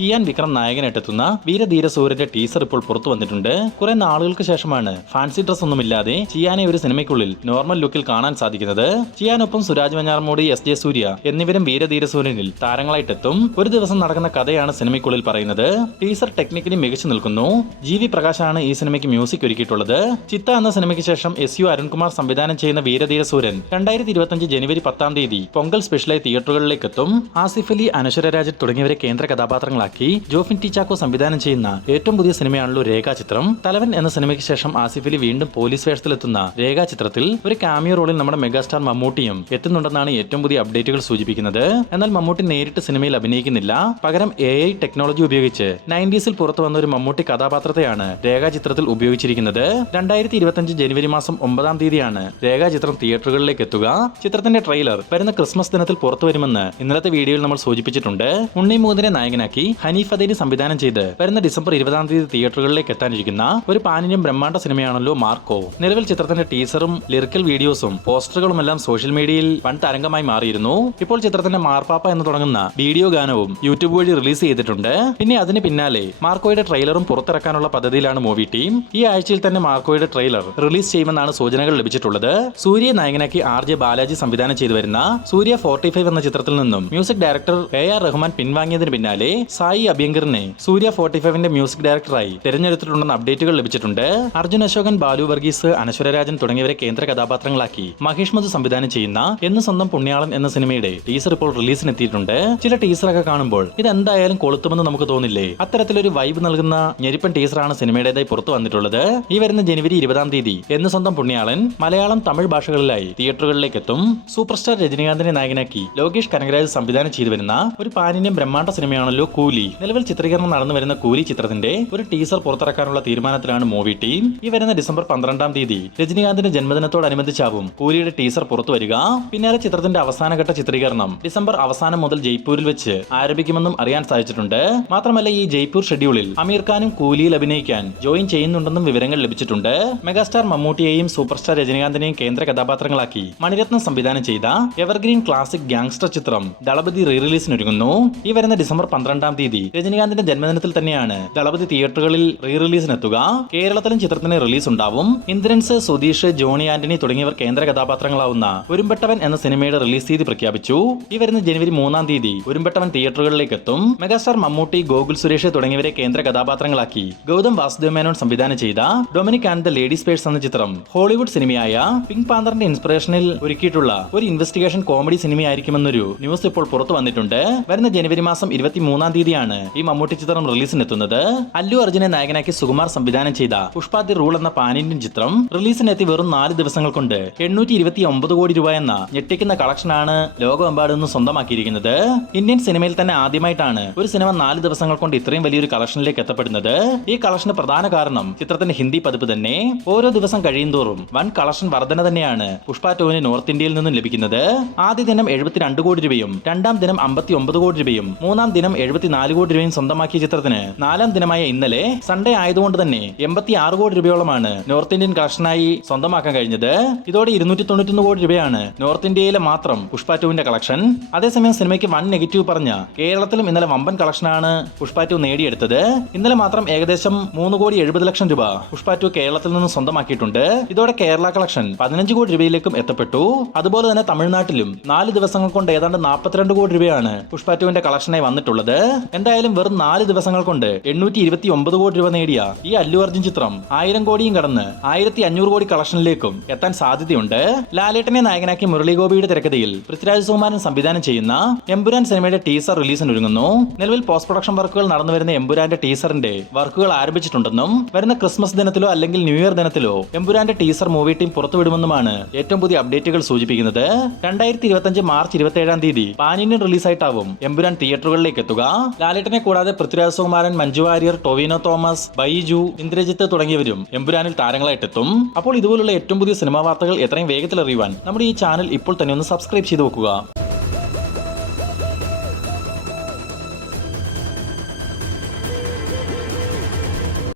ചിയാൻ വിക്രം നായകനായിട്ടെത്തുന്ന വീരധീര സൂര്യന്റെ ടീസർ ഇപ്പോൾ പുറത്തു വന്നിട്ടുണ്ട്. കുറെ നാളുകൾക്ക് ശേഷമാണ് ഫാൻസി ഡ്രസ് ഒന്നുമില്ലാതെ ചിയാനെ ഒരു സിനിമയ്ക്കുള്ളിൽ നോർമൽ ലുക്കിൽ കാണാൻ സാധിക്കുന്നത്. ചിയാനൊപ്പം സുരാജ് വെഞ്ഞാറമൂടി, എസ്.ജെ. സൂര്യ എന്നിവരും വീരധീര സൂര്യനിൽ താരങ്ങളായിട്ടെത്തും. ഒരു ദിവസം നടക്കുന്ന കഥയാണ് സിനിമയ്ക്കുള്ളിൽ പറയുന്നത്. ടീസർ ടെക്നിക്കലി മികച്ചു നിൽക്കുന്നു. ജി.വി. പ്രകാശാണ് ഈ സിനിമയ്ക്ക് മ്യൂസിക് ഒരുക്കിയിട്ടുള്ളത്. ചിത്ത എന്ന സിനിമയ്ക്ക് ശേഷം എസ്.യു. അരുൺകുമാർ സംവിധാനം ചെയ്യുന്ന വീരധീര സൂര്യൻ 2025 ജനുവരി 10-ാം തീയതി പൊങ്കൽ സ്പെഷ്യലായി തിയേറ്ററുകളിലേക്ക് എത്തും. ആസിഫ് അലി, അനശ്വര രാജൻ തുടങ്ങിയവരെ കേന്ദ്ര കഥാപാത്രങ്ങളാക്കി ജോഫിൻ ടി ചാക്കോ സംവിധാനം ചെയ്യുന്ന ഏറ്റവും പുതിയ സിനിമയാണല്ലോ രേഖാചിത്രം. തലവൻ എന്ന സിനിമയ്ക്ക് ശേഷം ആസിഫ് അലി വീണ്ടും പോലീസ് വേഷത്തിലെത്തുന്ന രേഖാചിത്രത്തിൽ ഒരു കാമിയോ റോളിൽ നമ്മുടെ മെഗാസ്റ്റാർ മമ്മൂട്ടിയും എത്തുന്നുണ്ടെന്നാണ് ഏറ്റവും പുതിയ അപ്ഡേറ്റുകൾ സൂചിപ്പിക്കുന്നത്. എന്നാൽ മമ്മൂട്ടി നേരിട്ട് സിനിമയിൽ അഭിനയിക്കുന്നില്ല. പകരം AI ടെക്നോളജി ഉപയോഗിച്ച് 90s പുറത്തു വന്ന ഒരു മമ്മൂട്ടി കഥാപാത്രത്തെയാണ് രേഖാചിത്രത്തിൽ ഉപയോഗിച്ചിരിക്കുന്നത്. 2025 ജനുവരി മാസം 9-ാം തീയതിയാണ് രേഖാചിത്രം തിയേറ്ററുകളിലേക്ക് എത്തുക. ചിത്രത്തിന്റെ ട്രെയിലർ വരുന്ന ക്രിസ്മസ് ദിനത്തിൽ പുറത്തു വരുമെന്ന് ഇന്നലത്തെ വീഡിയോയിൽ നമ്മൾ സൂചിപ്പിച്ചിട്ടുണ്ട്. ഉണ്ണി മുകുന്ദനെ നായകനാക്കി ഹനീഫ് അദേനി സംവിധാനം ചെയ്ത് വരുന്ന ഡിസംബർ 20-ാം തീയതി തിയേറ്ററുകളിലേക്ക് എത്താനിരിക്കുന്ന ഒരു പാനിന്യം ബ്രഹ്മാണ്ഡ സിനിമയാണല്ലോ മാർക്കോ. നിലവിൽ ചിത്രത്തിന്റെ ടീസറും ലിറിക്കൽ വീഡിയോസും പോസ്റ്ററുകളുമെല്ലാം സോഷ്യൽ മീഡിയയിൽ വൻ തരംഗമായി മാറിയിരുന്നു. ഇപ്പോൾ ചിത്രത്തിന്റെ മാർപ്പാപ്പ എന്ന് തുടങ്ങുന്ന വീഡിയോ ഗാനവും യൂട്യൂബ് വഴി റിലീസ് ചെയ്തിട്ടുണ്ട്. പിന്നെ അതിന് പിന്നാലെ മാർക്കോയുടെ ട്രെയിലറും പുറത്തിറക്കാനുള്ള പദ്ധതിയിലാണ് മൂവി ടീം. ഈ ആഴ്ചയിൽ തന്നെ മാർക്കോയുടെ ട്രെയിലർ റിലീസ് ചെയ്യുമെന്നാണ് സൂചനകൾ ലഭിച്ചിട്ടുള്ളത്. സൂര്യയെ നായകനാക്കി RJ ബാലാജി സംവിധാനം ചെയ്തു വരുന്ന സൂര്യ 45 എന്ന ചിത്രത്തിൽ നിന്നും മ്യൂസിക് ഡയറക്ടർ AR റഹ്മാൻ പിൻവാങ്ങിയതിന് പിന്നാലെ സായി അഭ്യങ്കറിനെ സൂര്യ 45ന്റെ മ്യൂസിക് ഡയറക്ടറായി തിരഞ്ഞെടുത്തിട്ടുണ്ടെന്ന് അപ്ഡേറ്റുകൾ ലഭിച്ചിട്ടുണ്ട്. അർജുൻ അശോകൻ, ബാലു വർഗീസ്, അനശ്വര രാജൻ തുടങ്ങിയവരെ കേന്ദ്ര കഥാപാത്രങ്ങളാക്കി മഹേഷ് മധു സംവിധാനം ചെയ്യുന്ന എന്ന് സ്വന്തം പുണ്യാളൻ എന്ന സിനിമയുടെ ടീസർ ഇപ്പോൾ റിലീസിനെത്തിയിട്ടുണ്ട്. ചില ടീസറൊക്കെ കാണുമ്പോൾ ഇത് എന്തായാലും കൊളുത്തുമെന്ന് നമുക്ക് തോന്നില്ലേ? അത്തരത്തിലൊരു വൈബ് നൽകുന്ന ഞെരിപ്പൻ ടീസറാണ് സിനിമയുടേതായി പുറത്തു വന്നിട്ടുള്ളത്. ഈ വരുന്ന ജനുവരി 20-ാം തീയതി എന്ന് സ്വന്തം പുണ്യാളൻ മലയാളം, തമിഴ് ഭാഷകളിലായി തിയേറ്ററുകളിലേക്ക് എത്തും. സൂപ്പർ സ്റ്റാർ രജനീകാന്തിനെ നായകനാക്കി ലോകേഷ് കനകരാജ് സംവിധാനം ചെയ്തു വരുന്ന ഒരു പാനിന്യം ബ്രഹ്മാണ്ഡ സിനിമയാണല്ലോ കൂലി. നിലവിൽ ചിത്രീകരണം നടന്നു വരുന്ന കൂലി ചിത്രത്തിന്റെ ഒരു ടീസർ പുറത്തിറക്കാനുള്ള തീരുമാനത്തിലാണ് മൂവി ടീം. ഈ വരുന്ന ഡിസംബർ 12-ാം തീയതി രജനീകാന്തിന്റെ ജന്മദിനത്തോടനുബന്ധിച്ചാവും കൂലിയുടെ ടീസർ പുറത്തു വരിക. പിന്നാലെ ചിത്രത്തിന്റെ അവസാനഘട്ട ചിത്രീകരണം ഡിസംബർ അവസാനം മുതൽ ജയ്പൂരിൽ വെച്ച് ആരംഭിക്കുമെന്നും അറിയാൻ സാധിച്ചിട്ടുണ്ട്. മാത്രമല്ല ഈ ജയ്പൂർ ഷെഡ്യൂളിൽ അമീർ ഖാനും കൂലിയിൽ അഭിനയിക്കാൻ ജോയിൻ ചെയ്യുന്നുണ്ടെന്നും വിവരങ്ങൾ ലഭിച്ചിട്ടുണ്ട്. മെഗാസ്റ്റാർ മമ്മൂട്ടിയെയും സൂപ്പർ സ്റ്റാർ രജനീകാന്തിനെയും കേന്ദ്ര കഥാപാത്രങ്ങളാക്കി മണിരത്നം സംവിധാനം ചെയ്ത എവർഗ്രീൻ ക്ലാസിക് ഗാങ്സ്റ്റർ ചിത്രം ദളപതി റീ റിലീസിനൊരുങ്ങുന്നു. ഈ വരുന്ന ഡിസംബർ 12-ാം തീയതി രജനീകാന്തിന്റെ ജന്മദിനത്തിൽ തന്നെയാണ് ദളപതി തിയേറ്ററുകളിൽ റീ റിലീസിനെത്തുക. കേരളത്തിലും ചിത്രത്തിന് റിലീസ് ഉണ്ടാവും. ഇന്ദ്രൻസ്, സുധീഷ്, ജോണി ആന്റണി തുടങ്ങിയവർ കേന്ദ്ര കഥാപാത്രങ്ങളാവുന്ന ഒരുമ്പെട്ടവൻ എന്ന സിനിമയുടെ റിലീസ് തീയതി പ്രഖ്യാപിച്ചു. ഈ വരുന്ന ജനുവരി 3-ാം തീയതി ഒരുമ്പെട്ടവൻ തിയേറ്ററുകളിലേക്ക് എത്തും. മെഗാസ്റ്റാർ മമ്മൂട്ടി, ഗോകുൽ സുരേഷ് തുടങ്ങിയവരെ കേന്ദ്ര കഥാപാത്രങ്ങളാക്കി ഗൗതം വാസുദേവ് മേനോൻ സംവിധാനം ചെയ്ത Dominic and the ladies purse എന്ന ചിത്രം ഹോളിവുഡ് സിനിമയായ പിങ്ക് പാന്തറിന്റെ ഇൻസ്പിറേഷനിൽ ഒരുക്കിയിട്ടുള്ള ഒരു ഇൻവെസ്റ്റിഗേഷൻ കോമഡി സിനിമയായിരിക്കുമെന്നൊരു ന്യൂസ് ഇപ്പോൾ പുറത്തു വന്നിട്ടുണ്ട്. വരുന്ന ജനുവരി മാസം 23-ാം തീയതിയാണ് ഈ മമ്മൂട്ടി ചിത്രം റിലീസിനെത്തുന്നത്. അല്ലു അർജുനെ നായകനാക്കി സുകുമാർ സംവിധാനം ചെയ്ത പുഷ്പ ദി റൂൾ എന്ന പാൻ ഇന്ത്യൻ ചിത്രം റിലീസിനെത്തി വെറും 4 ദിവസങ്ങൾ കൊണ്ട് 829 കോടി രൂപ എന്ന ഞെട്ടിക്കുന്ന കളക്ഷനാണ് ലോകമെമ്പാടും നിന്ന് സ്വന്തമാക്കിയിരിക്കുന്നത്. ഇന്ത്യൻ സിനിമയിൽ തന്നെ ആദ്യമായിട്ടാണ് ഒരു സിനിമ 4 ദിവസങ്ങൾ കൊണ്ട് ഇത്രയും വലിയൊരു കളക്ഷനിലേക്ക് എത്തപ്പെടുന്നത്. ഈ കളക്ഷന് പ്രധാന കാരണം ചിത്രത്തിന്റെ ഹിന്ദി പതിപ്പ് തന്നെ. ഓരോ ദിവസം കഴിയുന്തോറും വൻ കളക്ഷൻ വർധന തന്നെയാണ് പുഷ്പ 2-ന് നോർത്ത് ഇന്ത്യയിൽ നിന്നും ലഭിക്കുന്നത്. ആദ്യ ദിനം 72 കോടി രൂപയും 2-ാം ദിനം 59 കോടി രൂപയും 3-ാം ദിനം 74 കോടി രൂപയും സ്വന്തമാക്കിയ ചിത്രത്തിന് 4-ാം ദിനമായ ഇന്നലെ സൺഡേ ആയതുകൊണ്ട് തന്നെ 86 കോടി രൂപയോളമാണ് നോർത്ത് ഇന്ത്യൻ കളക്ഷനായി സ്വന്തമാക്കാൻ കഴിഞ്ഞത്. ഇതോടെ 291 കോടി രൂപയാണ് നോർത്ത് ഇന്ത്യയിലെ മാത്രം പുഷ്പ 2-ന്റെ കളക്ഷൻ. അതേസമയം സിനിമയ്ക്ക് വൻ നെഗറ്റീവ് പറഞ്ഞ കേരളത്തിലും ഇന്നലെ വമ്പൻ കളക്ഷനാണ് പുഷ്പ 2 നേടിയെടുത്തത്. ഇന്നലെ മാത്രം ഏകദേശം 3,70,00,000 രൂപ പുഷ്പ 2 കേരളത്തിൽ നിന്ന് സ്വന്തമാക്കിയിട്ടുണ്ട്. ഇതോടെ കേരള കളക്ഷൻ 15 കോടി രൂപയിലേക്കും എത്തപ്പെട്ടു. അതുപോലെ തന്നെ തമിഴ്നാട്ടിലും 4 ദിവസങ്ങൾ കൊണ്ട് ഏതാണ്ട് 42 കോടി രൂപയാണ് പുഷ്പ 2-ന്റെ കളക്ഷനായി വന്നിട്ടുള്ളത്. എന്തായാലും വെറും 4 ദിവസങ്ങൾ കൊണ്ട് 829 കോടി രൂപ നേടിയ ഈ അല്ലു അർജുൻ ചിത്രം 1000 കോടിയും കടന്ന് 1500 കോടി കളക്ഷനിലേക്കും എത്താൻ സാധ്യതയുണ്ട്. ലാലേട്ടനെ നായകനാക്കി മുരളി ഗോപിയുടെ തിരക്കഥയിൽ പൃഥ്വിരാജ് സുകുമാരൻ സംവിധാനം ചെയ്യുന്ന എമ്പുരാൻ സിനിമയുടെ ടീസർ റിലീസിനൊരുങ്ങുന്നു. നിലവിൽ പോസ്റ്റ് പ്രൊഡക്ഷൻ വർക്കുകൾ നടന്നു വരുന്ന എമ്പുരാന്റെ ടീസറിന്റെ വർക്കുകൾ ആരംഭിച്ചിട്ടുണ്ടെന്നും വരുന്ന ക്രിസ്മസ് ദിനത്തിലോ അല്ലെങ്കിൽ ന്യൂ ഇയർ ദിനത്തിലോ എമ്പുരാന്റെ ടീസർ മൂവി ടീം പുറത്തുവിടുമെന്നുമാണ് ഏറ്റവും പുതിയ അപ്ഡേറ്റുകൾ സൂചിപ്പിക്കുന്നത്. 2025 മാർച്ച് 27-ാം തീയതി പാൻ ഇന്ത്യൻ റിലീസായിട്ടാവും എമ്പുരാൻ തിയേറ്ററുകളിലേക്ക് എത്തുക. ലാലേട്ടനെ കൂടാതെ പൃഥ്വിരാജ് സുകുമാരൻ, മഞ്ജു വാര്യർ, ടൊവിനോ തോമസ്, ബൈജു, ഇന്ദ്രജിത്ത് തുടങ്ങിയവരും എമ്പുരാനിൽ താരങ്ങളായിട്ടെത്തും. അപ്പോൾ ഇതുപോലുള്ള ഏറ്റവും പുതിയ സിനിമാ വാർത്തകൾ എത്രയും വേഗത്തിൽ അറിയുവാൻ നമ്മുടെ ഈ ചാനൽ ഇപ്പോൾ തന്നെ ഒന്ന് സബ്സ്ക്രൈബ് ചെയ്ത് വെക്കുക.